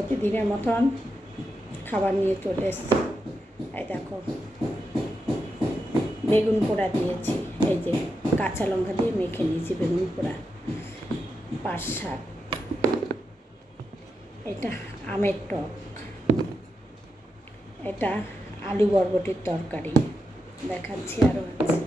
প্রতিদিনের মতন খাবার নিয়ে চলে এসেছি। এই দেখো বেগুন পোড়া দিয়েছি, এই যে কাঁচা লঙ্কা দিয়ে মেখে নিয়েছি বেগুন পোড়া, পাট শাক, এটা আমের টক, এটা আলু বরবটির তরকারি দেখাচ্ছি, আরও আছে।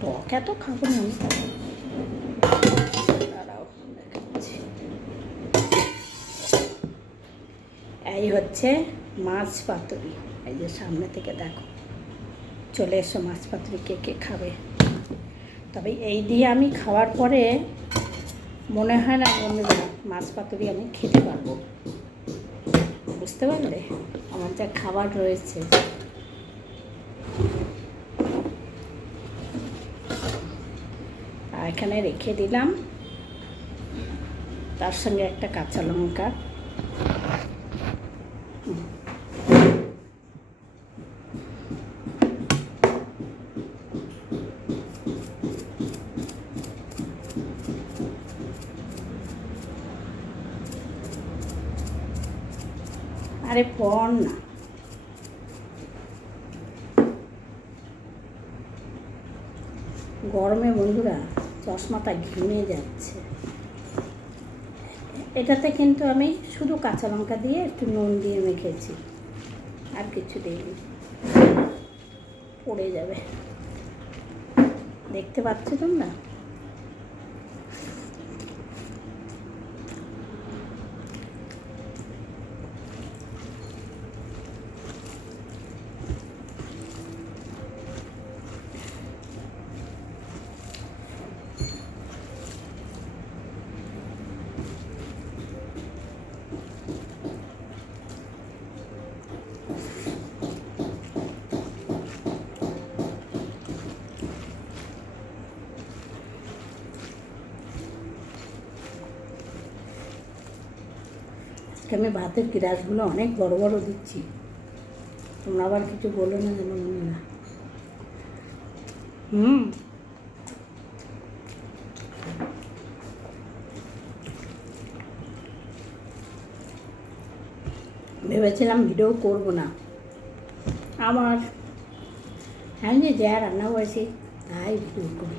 টক এত খাবো না আমি, দাঁড়াও দেখাচ্ছি। এই হচ্ছে মাছ পাতুরি, এই যে সামনে থেকে দেখো, চলে এসো মাছ পাতুরি, কে কে খাবে। তবে এই দিয়ে আমি খাওয়ার পরে মনে হয় না বন্ধুরা মাছ পাতুরি আমি খেতে পারবো, বুঝতে পারলে আমার যা খাবার রয়েছে। আর এখানে রেখে দিলাম, তার সঙ্গে একটা কাঁচা লঙ্কা, আরে পড় না, গরমে বন্ধুরা চশমাটা ঘেমে যাচ্ছে। এটাতে কিন্তু আমি শুধু কাঁচা লঙ্কা দিয়ে একটু নুন দিয়ে মেখেছি, আর কিছু দিইনি, পড়ে যাবে, দেখতে পাচ্ছ তোমরা। আমি ভাতের গ্লাসগুলো অনেক বড় বড় দিচ্ছি, তোমরা আবার কিছু বলো না যেন মনে না। ভেবেছিলাম ভিডিও করবো না, আমার আমি যে যা রান্না করেছি তাই ভিডিও করি।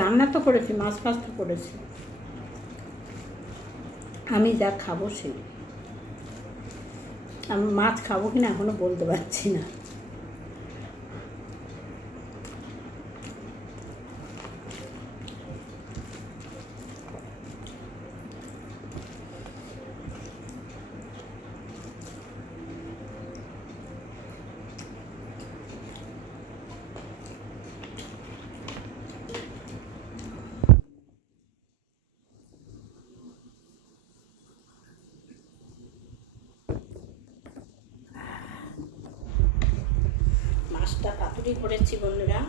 রান্না তো করেছি, মাছ ফাছ তো করেছি, আমি যা খাবো সেই। আমি মাছ খাবো কিনা এখনো বলতে পারছি না। মাছটা পাতুরি করেছি বন্ধুরা,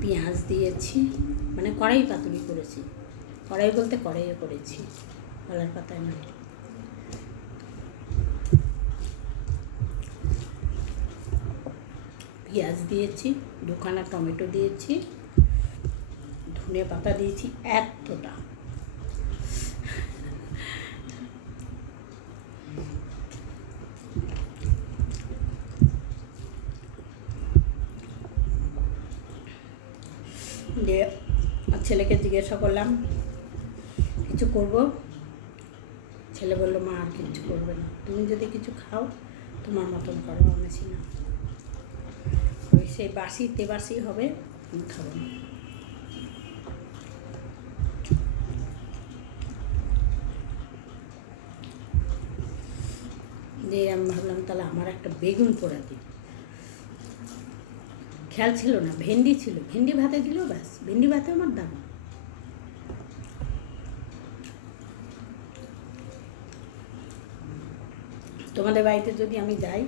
পেঁয়াজ দিয়েছি, মানে কড়াই পাতুরি করেছি, কড়াই বলতে কড়াইয়ে করেছি, কলার পাতায় নয়। পেঁয়াজ দিয়েছি, দুখানা টমেটো দিয়েছি, ধনে পাতা দিয়েছি এতটা, দিয়ে আর ছেলেকে জিজ্ঞাসা করলাম কিছু করব, ছেলে বললো মা আর কিছু করবে না, তুমি যদি কিছু খাও তোমার মতন করো, আমি না ওই সেই বাসি তেবাসি হবে, আমি খাবো না। দিয়ে আমি ভাবলাম তাহলে আমার একটা বেগুন পোড়া দিই, খেয়াল ছিল না ভেন্ডি ছিল, ভেন্ডি ভাতে দিল ব্যাস, ভেন্ডি ভাতে আমার দাম। তোমাদের বাড়িতে যদি আমি যাই,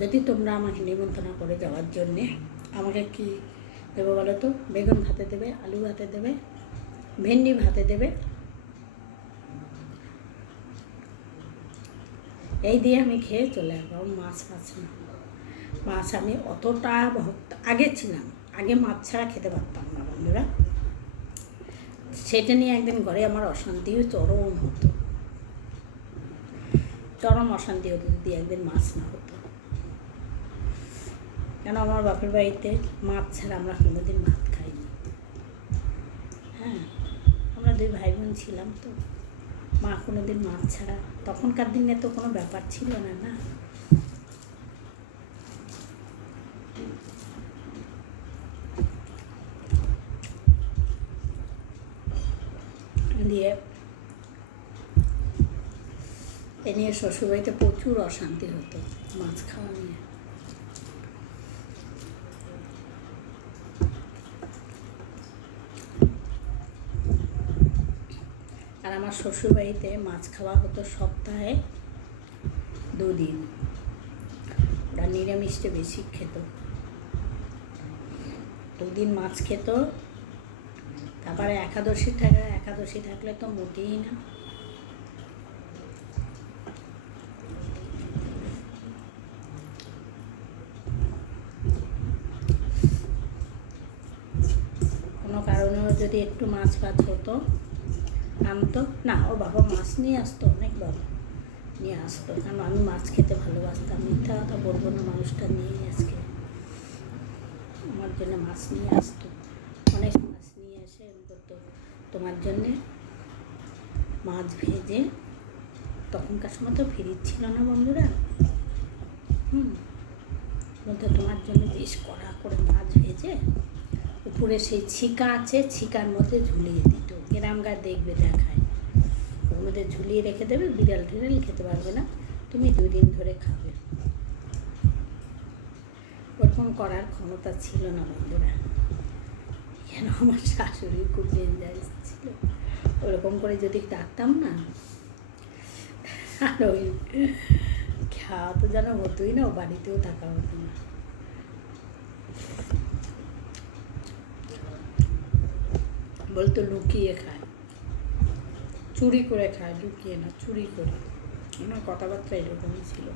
যদি তোমরা আমাকে নিমন্ত্রণ করে যাওয়ার জন্যে, আমাকে কি দেবো বলো তো? বেগুন ভাতে দেবে, আলু ভাতে দেবে, ভেন্ডি ভাতে দেবে, এই দিয়ে আমি খেয়ে চলে আসবো, মাছ ফাছ না। মাছ আমি অতটা ভক্ত আগে ছিলাম, আগে মাছ ছাড়া খেতে পারতাম না বন্ধুরা। সেটা নিয়ে একদিন ঘরে আমার অশান্তিও চরম হতো, চরম অশান্তি হতো যদি একদিন মাছ না হতো। কেন আমার বাপের বাড়িতে মাছ ছাড়া আমরা কোনোদিন ভাত খাইনি। হ্যাঁ, আমরা 2 ভাই বোন ছিলাম, তো মা কোনোদিন মাছ ছাড়া, তখনকার দিনে তো কোনো ব্যাপার ছিল না, না। দিয়ে এ নিয়ে শ্বশুরবাড়িতে প্রচুর অশান্তি হতো মাছ খাওয়া নিয়ে। আর আমার শ্বশুরবাড়িতে মাছ খাওয়া হতো সপ্তাহে 2 দিন। ওরা নিরামিষটা বেশি খেত, 2 দিন মাছ খেত। তারপরে একাদশী থাকলে তো মোটেই না। কোনো কারণেও যদি একটু মাছ ফাছ হতো, আনতো না, ও বাবা মাছ নিয়ে আসতো, অনেক বাবা নিয়ে আসতো, কারণ আমি মাছ খেতে ভালোবাসতাম। মিথ্যা কথা বলবো না, মানুষটা নিয়েই আজকে আমার জন্য মাছ নিয়ে আসতো, অনেক মাছ নিয়ে এসে করতো তোমার জন্যে মাছ ভেজে। তখনকার সময় তো ফ্রিজ ছিল না বন্ধুরা, বলতো তোমার জন্য বেশ কড়া করে মাছ ভেজে উপরে সেই ছিকা আছে, ছিকার মধ্যে ঝুলিয়ে দিত। গ্রামগার দেখবে দেখায়, ওর মধ্যে ঝুলিয়ে রেখে দেবে, বিড়াল টিড়াল খেতে পারবে না, তুমি 2 দিন ধরে খাবে। ওরকম করার ক্ষমতা ছিল না বন্ধুরা। কেন আমার শাশুড়ি খুব ডেঞ্জারাস ছিল, ওরকম করে যদি ডাকতাম না, আর ওই খাওয়া তো যেন হতোই না, ও বাড়িতেও থাকা হতো না। বলতো লুকিয়ে খায়, চুরি করে খায়, লুকিয়ে না, চুরি করে। আমার কথাবার্তা এরকমই ছিল।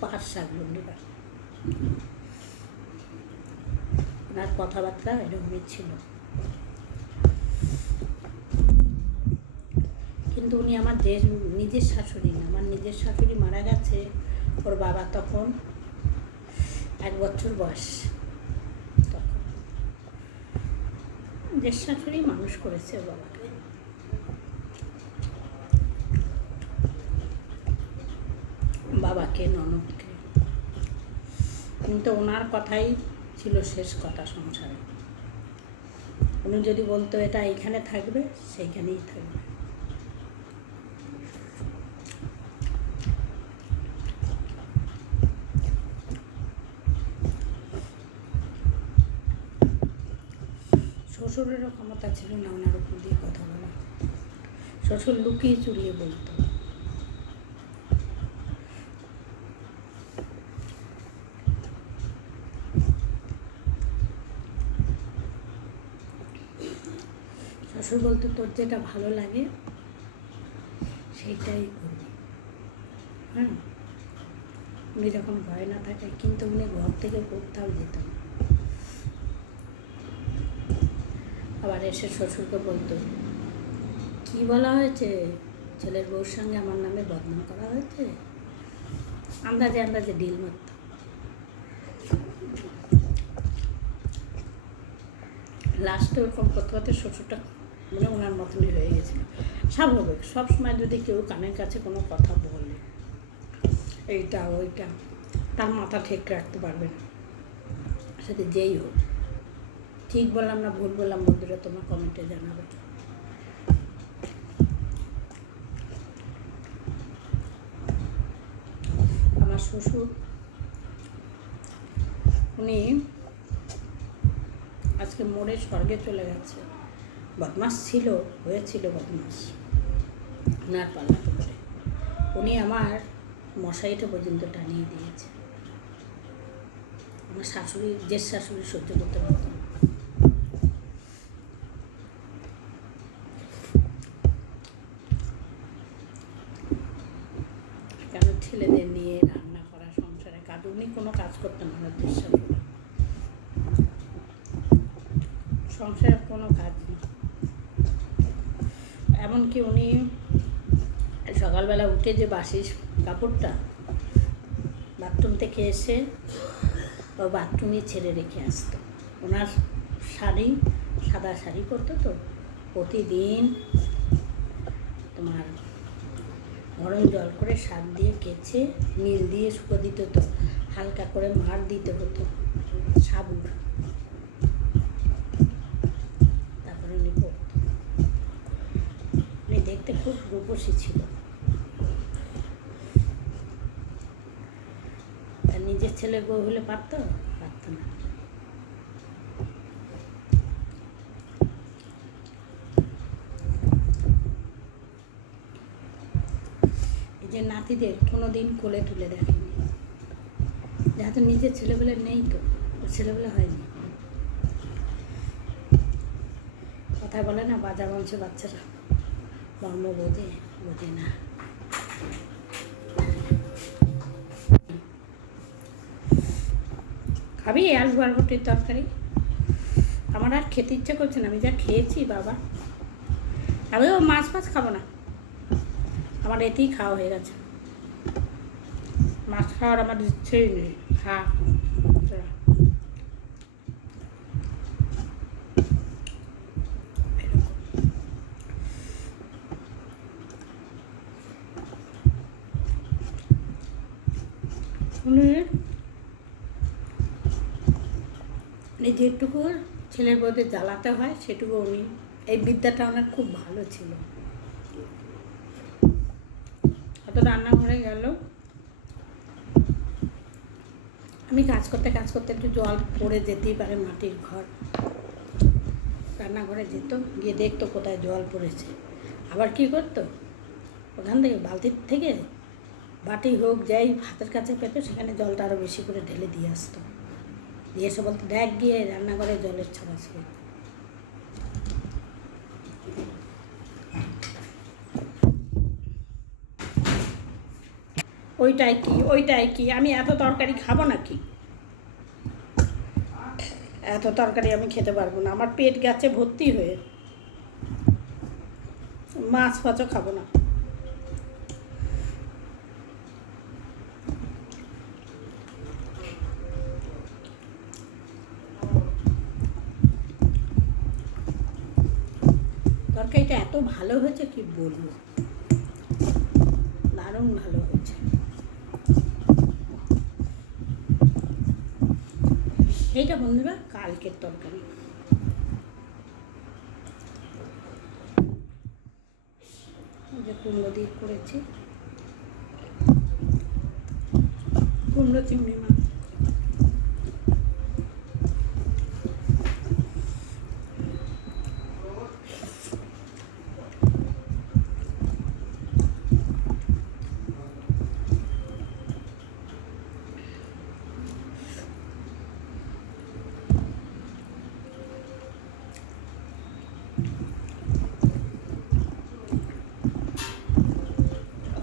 পাঁচ শাক বন্ধুরা, ওনার কথাবার্তা এরকমই ছিল। কিন্তু উনি আমার নিজের শাশুড়ি না, আমার নিজের শাশুড়ি মারা গেছে, ওর বাবা তখন 1 বছর বয়স। তখন নিজের শাশুড়ি মানুষ করেছে ওর বাবাকে। বাবাকে, ননদকে, কিন্তু ওনার কথাই ছিল শেষ কথা সংসারে। উনি যদি বলতো এটা এইখানে থাকবে, সেইখানেই থাকবে। শ্বশুরেরও ক্ষমতা ছিল না ওনার উপর দিয়ে কথা বলা। শ্বশুর লুকিয়ে চুরিয়ে বলতো। শ্বশুর বলতো তোর যেটা ভালো লাগে সেইটাই করবি। হ্যাঁ, উনি যখন ভয় না থাকে, কিন্তু উনি ঘর থেকে কোথাও যেতেন। আবার এসে শ্বশুরকে বলতো, কী বলা হয়েছে, ছেলের বউর সঙ্গে আমার নামে বদনাম করা হয়েছে। আন্দাজে আন্দাজে ডিল মারত। লাস্টে ওরকম করতে করতে শ্বশুরটা মানে ওনার মতনই হয়ে গেছিল। স্বাভাবিক, সবসময় যদি কেউ কানের কাছে কোনো কথা বলে, এইটা ওইটা, তার মাথা ঠিক রাখতে পারবে না, সেটা যেই হোক। ঠিক বললাম না ভুল বললাম বন্ধুরা, তোমার কমেন্টে জানাবে। আমার শ্বশুর, উনি আজকে মোড়ে স্বর্গে চলে গেছে। বদমাস ছিল, হয়েছিল বদমাস ওনার পাল্লাতে করে। উনি আমার মশারিটা পর্যন্ত টানিয়ে দিয়েছে। আমার শাশুড়ি, যে শাশুড়ি সহ্য করতে পারত না। ছেলেদের নিয়ে রান্না করা, সংসারে কাজ, উনি কোনো কাজ করতেন না ওনার দেশের, সংসারে কোনো কাজ নেই। এমনকি উনি সকালবেলা উঠে যে বাসি কাপড়টা বাথরুম থেকে এসে ও বাথরুমে ছেড়ে রেখে আসতো। ওনার শাড়ি, সাদা শাড়ি পরতো, তো প্রতিদিন তোমার গরম জল করে শাক দিয়ে কেচে নীল দিয়ে শুকো দিতে হতো, হালকা করে মার দিতে হতো সাবুর, তারপরে উনি পরতো। উনি দেখতে খুব রূপসী ছিল। আর নিজের ছেলে বউ হলে পারতো না। এই যে নাতিদের কোনো দিন কোলে তুলে দেখেনি, যাতে নিজের ছেলেবেলে নেই, তো ছেলেবেলে হয়নি। কথা বলে না, বাজা বংশে বাচ্চারা মর্ম বোঝে না। খাবি আলু বরবটির তরকারি? আমার আর খেতে ইচ্ছে করছে না, আমি যা খেয়েছি বাবা। আমিও মাছ খাবো না, আমার এতেই খাওয়া হয়ে গেছে। মাছ খাওয়ার আমার ইচ্ছেই নেই। উনি যেটুকু ছেলের বউদের জ্বালাতে হয় সেটুকু উনি, এই বিদ্যাটা ওনার খুব ভালো ছিল। অত রান্নাঘরে গেল, আমি কাজ করতে একটু জল পড়ে যেতেই পারে, মাটির ঘর, রান্নাঘরে যেত, গিয়ে দেখতো কোথায় জল পড়েছে। আবার কি করতো, ওখান থেকে বালতির থেকে বাটি হোক যাই হাতের কাছে পেত, সেখানে জলটা আরও বেশি করে ঢেলে দিয়ে আসতো। দিয়ে এসে বলতো, দেখ গিয়ে রান্নাঘরে জলের ছাড়া ছিল। ওইটাই কি আমি এত তরকারি খাবো নাকি? এত তরকারি আমি খেতে পারবো না, আমার পেট গেছে ভর্তি হয়ে। মাছ ফাছও খাবো না। তরকারিটা এত ভালো হয়েছে কি বলবো, দারুণ ভালো হয়েছে। এইটা বন্ধুরা কালকের তরকারি। যে কুমড়ো দিয়ে করেছি, কুমড়ো চিংড়ি মাছ।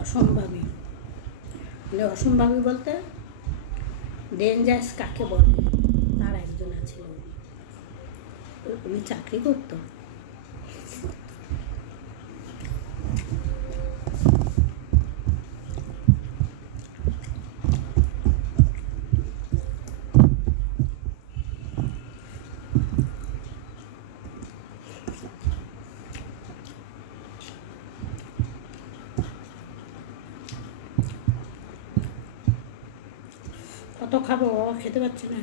অসম্ভাবী, অসম্ভাবী বলতে ডেঞ্জারাস কাকে বলে তার একজন আছে। উনি চাকরি করতো, কত খাবো, খেতে পারছি না।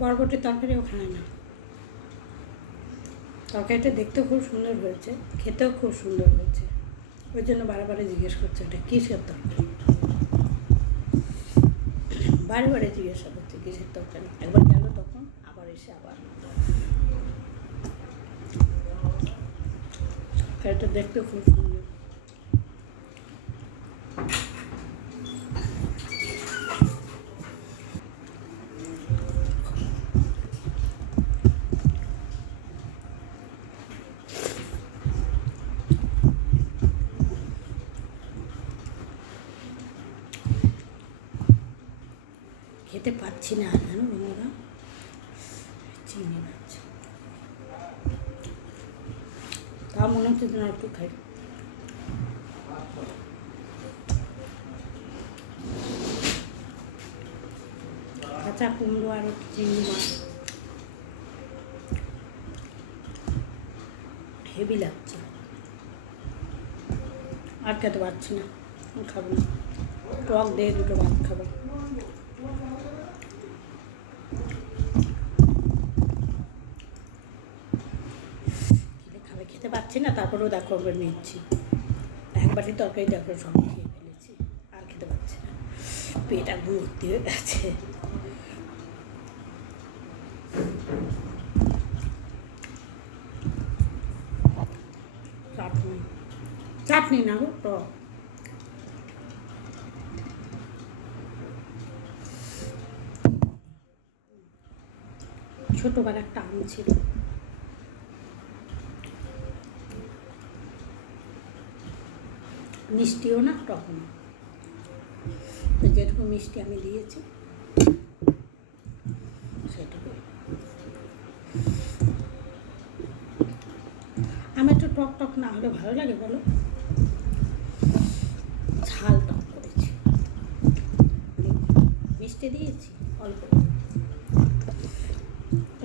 বরবটির তরকারিও খায় না। তরকারিটা দেখতেও খুব সুন্দর হয়েছে, খেতেও খুব সুন্দর হয়েছে, ওই জন্য বারে জিজ্ঞেস করছে এটা কিসের তরকারি। বারে জিজ্ঞাসা করছে কিসের তরকারি। একবার গেল তখন, আবার এসে আবার। তরকারিটা দেখতে খুব সুন্দর। খেতে পাচ্ছি না জানো বন্ধুরা, চিনি পাচ্ছি, তা মনে হচ্ছে না একটু খাই। কাঁচা কুমড়ো আর একটু চিংড়ি মাছ হেভি লাগছে, আর খেতে পারছি না, খাবো না, টক দিয়ে দুটো ভাত খাবো। খেতে পাচ্ছি না, তারপরেও দেখো আমরা নিচ্ছি, এক বাটি তরকারি দেখো সব খেয়ে ফেলেছি, আর খেতে পাচ্ছি না, পেট একদম ভর্তি হয়ে গেছে। চাটনি, চাটনি না গো, টক। ছোটোবার একটা আম ছিল, মিষ্টিও না টকও না, যেটুকু মিষ্টি আমি দিয়েছি সেটুকু। আমি একটু টক টক না হলে ভালো লাগে বলো, ঝাল টক করেছি, মিষ্টি দিয়েছি অল্প,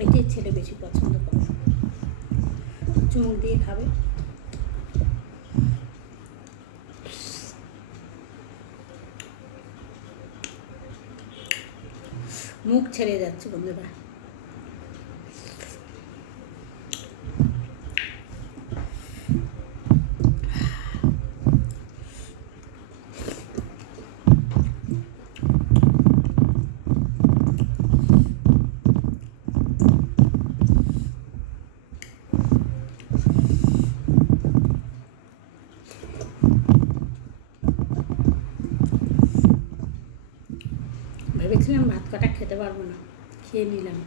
এটাই ছেলে বেশি পছন্দ করে, চুমুক দিয়ে খাবে। মুখ ছেড়ে যাচ্ছে বন্ধুরা। ভেবেছিলাম ভাত কটা খেতে পারবো না, খেয়ে নিলাম,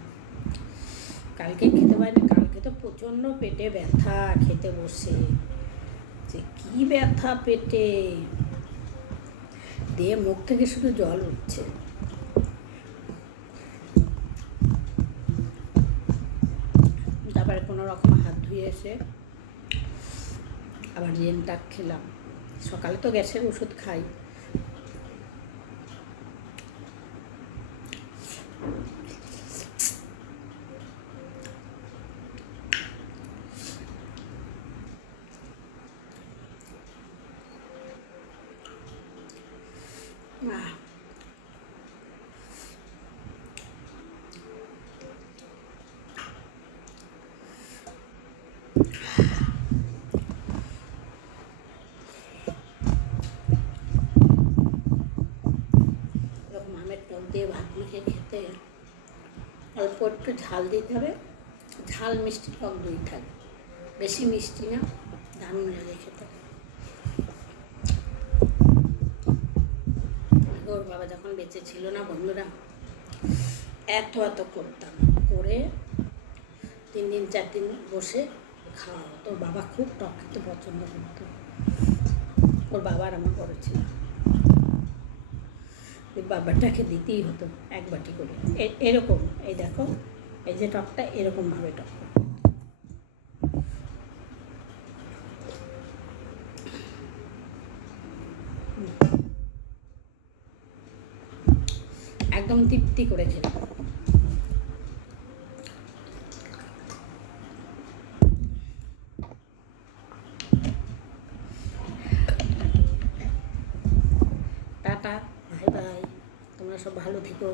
কালকে খেতে পারিনি, কালকে তো প্রচণ্ড পেটে ব্যথা, খেতে বসে যে কী ব্যথা পেটে, দিয়ে মুখ থেকে শুধু জল উঠছে। তারপরে কোনো রকম হাত ধুয়ে এসে আবার রেনটাক খেলাম, সকালে তো গ্যাসের ওষুধ খাই, এরকম আমের টক দিয়ে ভাত মেখে খেতে অল্প একটু ঝাল দিতে হবে, ঝাল মিষ্টি টক দুই থাকে, বেশি মিষ্টি না, দারুণ লাগে খেতে। ওর বাবা যখন বেঁচে ছিল না বন্ধুরা, এত করতাম, করে 3 দিন 4 দিন বসে খাওয়া, তোর বাবা খুব টক খেতে পছন্দ করতো, ওর বাবার আমার বড় ছিল, ওই বাবাটাকে দিতেই হতো এক বাটি করে, এরকম, এই দেখো এই যে টকটা এরকমভাবে টক, একদম তৃপ্তি করে খেলাম। টাটা, বাই বাই, তোমরা সব ভালো থেকো।